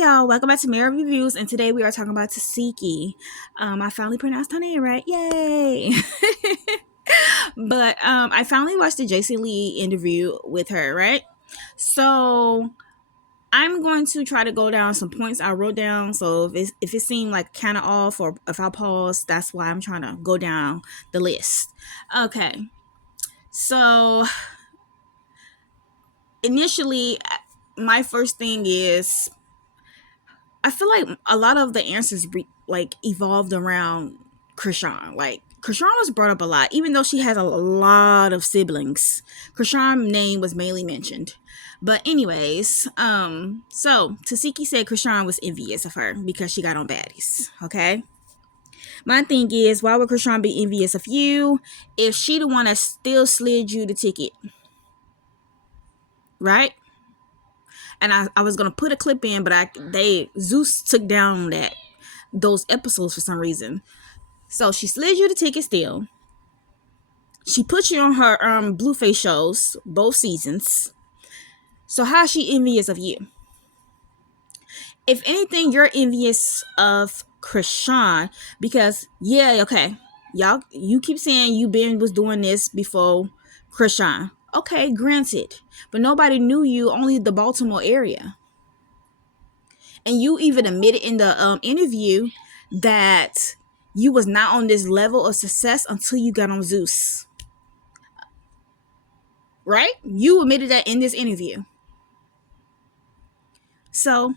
y'all, welcome back to Mirror Reviews, and today we are talking about Tesehki. I finally pronounced her name right, yay! But I finally watched the Jason Lee interview with her, right? So I'm going to try to go down some points I wrote down. So if it seemed like kind of off, or if I pause, that's why I'm trying to go down the list. Okay, so initially, my first thing is, I feel like a lot of the answers evolved around Krishan. Like Krishan was brought up a lot, even though she has a lot of siblings. Krishan's name was mainly mentioned. But anyways, so Tesehki said Krishan was envious of her because she got on baddies. Okay. My thing is, why would Krishan be envious of you if she the one that still slid you the ticket? Right? And I was gonna put a clip in, but Zeus took down those episodes for some reason. So she slid you the ticket still. She put you on her Blueface shows, both seasons. So how is she envious of you? If anything, you're envious of Krishan because y'all, you keep saying was doing this before Krishan. Okay, granted, but nobody knew you, only the Baltimore area. And you even admitted in the interview that you was not on this level of success until you got on Zeus. Right? You admitted that in this interview. So,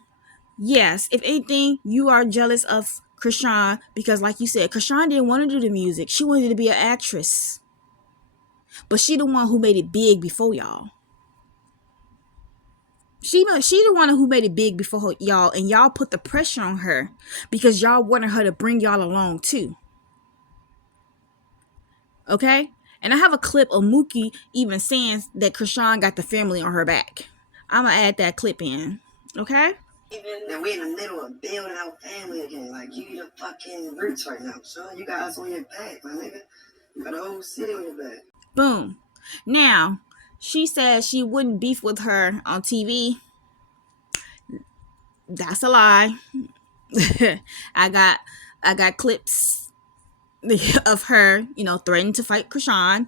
yes, if anything, you are jealous of Krishan because, like you said, Krishan didn't want to do the music. She wanted to be an actress. But she the one who made it big before y'all. She the one who made it big before y'all, and y'all put the pressure on her because y'all wanted her to bring y'all along too. Okay? And I have a clip of Mookie even saying that Krishan got the family on her back. I'm going to add that clip in. Okay? Now we're in the middle of building our family again. Like, you the fucking roots right now, son. You got us on your back, my nigga. You got a whole city on your back. Boom. Now, she said she wouldn't beef with her on TV. That's a lie. I got clips of her, threatening to fight Krishan.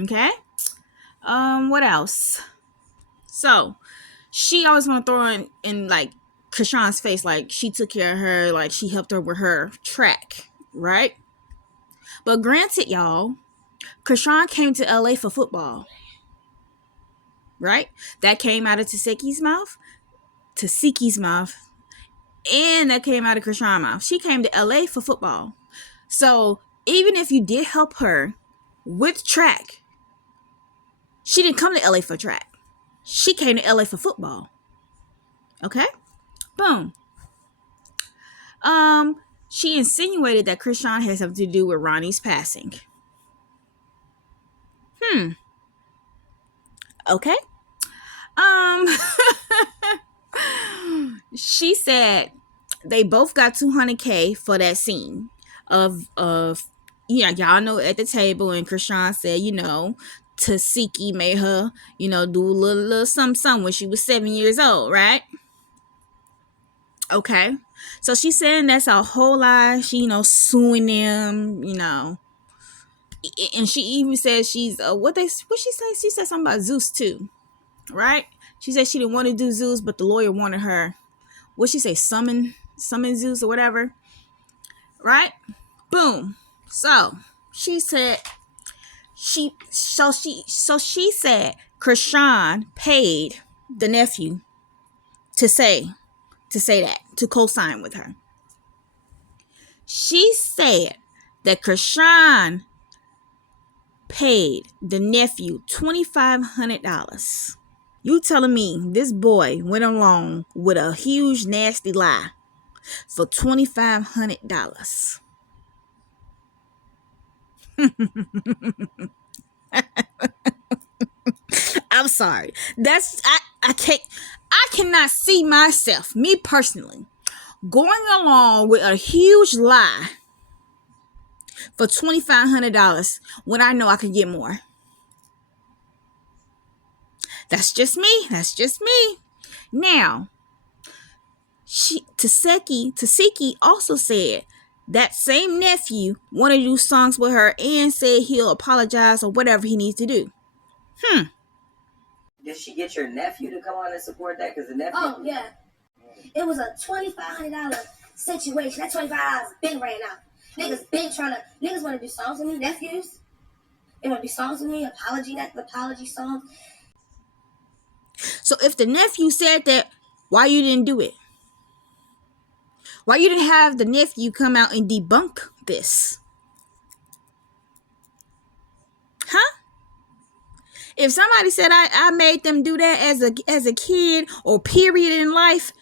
Okay. What else? So she always want to throw in like Krishan's face, like she took care of her, like she helped her with her track, right? But granted, y'all, Krishan came to LA for football, right? That came out of Tesehki's mouth, and that came out of Krishan's mouth. She came to LA for football. So even if you did help her with track, she didn't come to LA for track. She came to LA for football. Okay? Boom. She insinuated that Krishan had something to do with Ronnie's passing. Okay. She said they both got $200K for that scene of y'all know, at the table, and Krishan said, Tesehki made her, do a little something when she was 7 years old, right? Okay. So she's saying that's a whole lie. She, suing them, and she even said she's what she say? She said something about Zeus too, right? She said she didn't want to do Zeus, but the lawyer wanted her. What she say? Summon Zeus or whatever, right? Boom. So she said she said Krishan paid the nephew to say that, to co-sign with her. She said that Krishan paid the nephew $2,500. You telling me this boy went along with a huge nasty lie for $2,500? I'm sorry. I cannot see myself, me personally, going along with a huge lie for $2,500 when I know I can get more. That's just me. That's just me. Now, Tesehki also said that same nephew wanted to do songs with her and said he'll apologize or whatever he needs to do. Did she get your nephew to come on and support that? Because the nephew. Oh, yeah. It was a $2,500 situation. That $2,500 been ran out. Niggas been trying to. Niggas want to do songs with me, nephews. They want to do songs with me, apology songs. So if the nephew said that, why you didn't do it? Why you didn't have the nephew come out and debunk this? Huh? If somebody said I made them do that as a kid or period in life,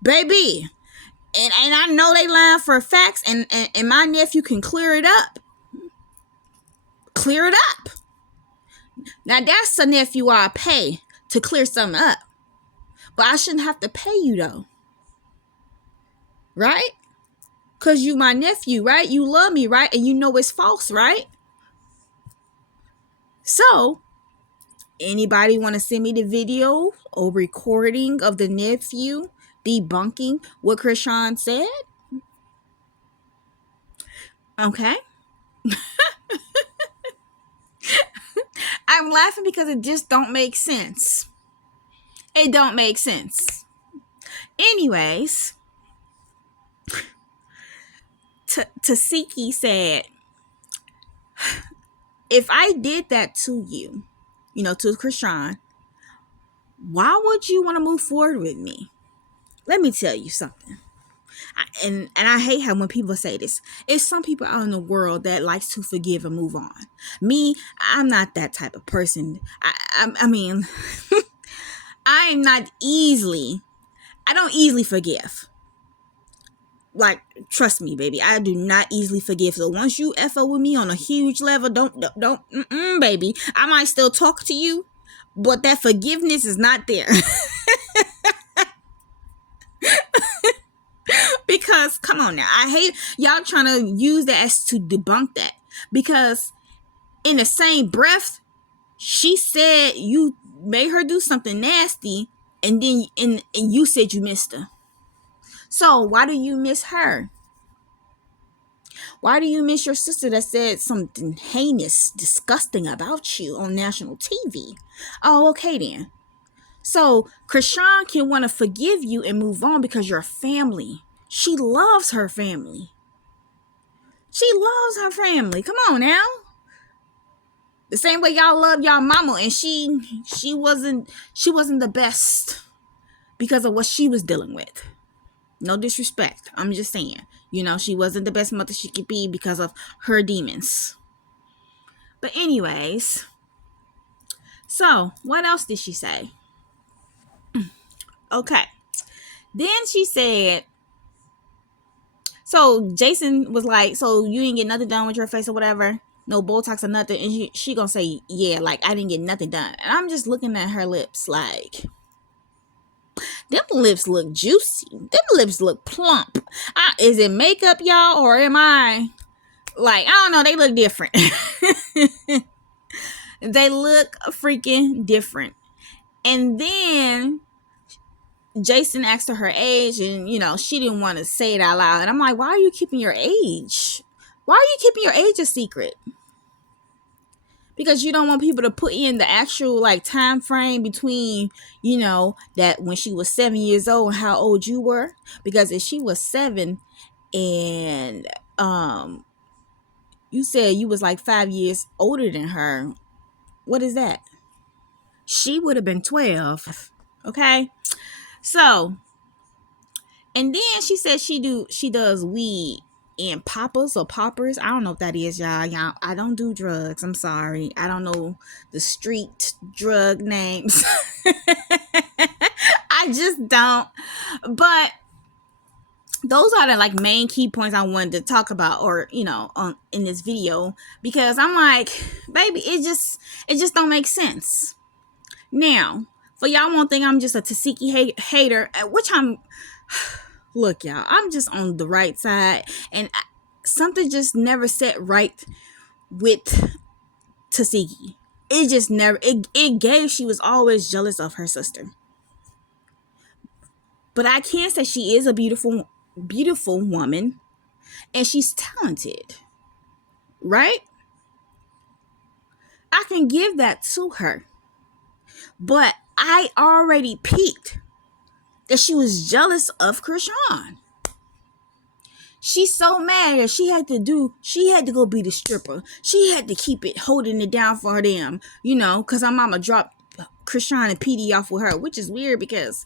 baby, and I know they lying for facts, and my nephew can clear it up. Clear it up. Now that's a nephew I pay to clear something up. But I shouldn't have to pay you though. Right? Because you my nephew, right? You love me, right? And you know it's false, right? So, anybody want to send me the video or recording of the nephew debunking what Krishan said? Okay. I'm laughing because it just don't make sense. It don't make sense. Anyways, Tesehki said, if I did that to you, to Krishan, why would you want to move forward with me? Let me tell you something. And I hate how when people say this, it's some people out in the world that likes to forgive and move on. Me, I'm not that type of person. I mean, I don't easily forgive. Like, trust me, baby, I do not easily forgive. So once you F up with me on a huge level, don't, baby. I might still talk to you, but that forgiveness is not there. Because, come on now, I hate y'all trying to use that as to debunk that. Because in the same breath, she said you made her do something nasty, and then and you said you missed her. So why do you miss her? Why do you miss your sister that said something heinous, disgusting about you on national TV? Oh, okay then. So Krishan can want to forgive you and move on because you're a family. She loves her family. She loves her family. Come on now. The same way y'all love y'all mama, and she wasn't the best because of what she was dealing with. No disrespect. I'm just saying. She wasn't the best mother she could be because of her demons. But anyways, so what else did she say? Okay. Then she said, so Jason was like, so you didn't get nothing done with your face or whatever? No Botox or nothing? And she gonna say, yeah, like I didn't get nothing done. And I'm just looking at her lips like, them lips look juicy. Them lips look plump. Is it makeup, y'all? Or am I like, I don't know, they look different. They look freaking different. And then Jason asked her age, and she didn't want to say it out loud. And I'm like, why are you keeping your age? Why are you keeping your age a secret? Because you don't want people to put in the actual like time frame between that when she was 7 years old and how old you were. Because if she was 7 and you said you was like 5 years older than her, what is that? She would have been 12. Okay. So, and then she said she does weed and poppers. I don't know what that is, y'all. I don't do drugs. I'm sorry. I don't know the street drug names. I just don't. But those are the like main key points I wanted to talk about, or in this video, because I'm like, baby, it just don't make sense. Now, for y'all won't think I'm just a Tesehki hater, which I'm. Look, y'all, I'm just on the right side, and something just never set right with Tesehki. It just never. It gave. She was always jealous of her sister, but I can say she is a beautiful woman, and she's talented, right? I can give that to her, but I already peeped that she was jealous of Krishan. She's so mad that she had to go be the stripper. She had to keep it, holding it down for them, because her mama dropped Krishan and PD off with her, which is weird because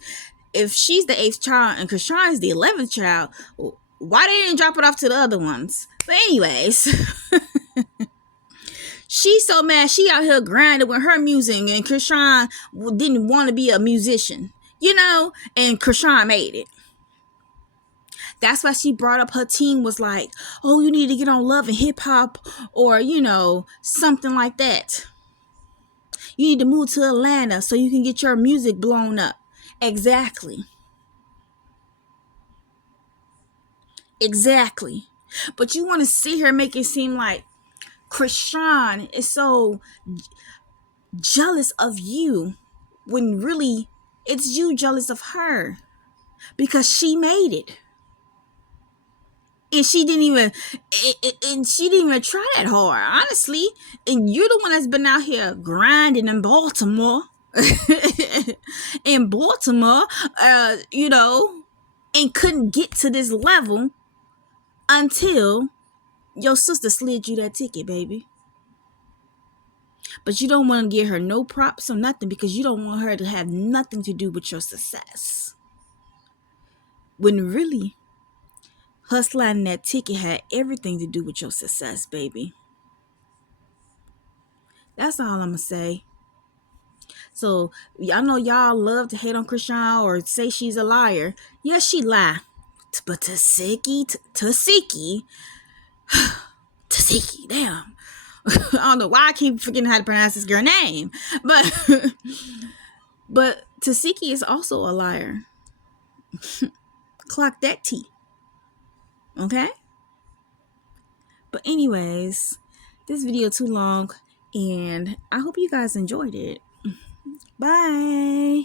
if she's the 8th child and Krishan's the 11th child, why they didn't drop it off to the other ones? But anyways, she's so mad. She out here grinding with her music, and Krishan didn't want to be a musician, and Krishan made it. That's why she brought up her team was like, oh, you need to get on Love and Hip Hop, or, something like that. You need to move to Atlanta so you can get your music blown up. Exactly. But you want to see her make it seem like Krishan is so jealous of you when really it's you jealous of her because she made it. And she didn't even try that hard, honestly. And you're the one that's been out here grinding in Baltimore, and couldn't get to this level until your sister slid you that ticket, baby. But you don't want to give her no props or nothing because you don't want her to have nothing to do with your success. When really, her sliding that ticket had everything to do with your success, baby. That's all I'm going to say. So, I know y'all love to hate on Krishan or say she's a liar. Yes, she lie. But Tesehki, damn. I don't know why I keep forgetting how to pronounce this girl's name. But Tesehki is also a liar. Clock that T. Okay? But anyways, this video too long, and I hope you guys enjoyed it. Bye.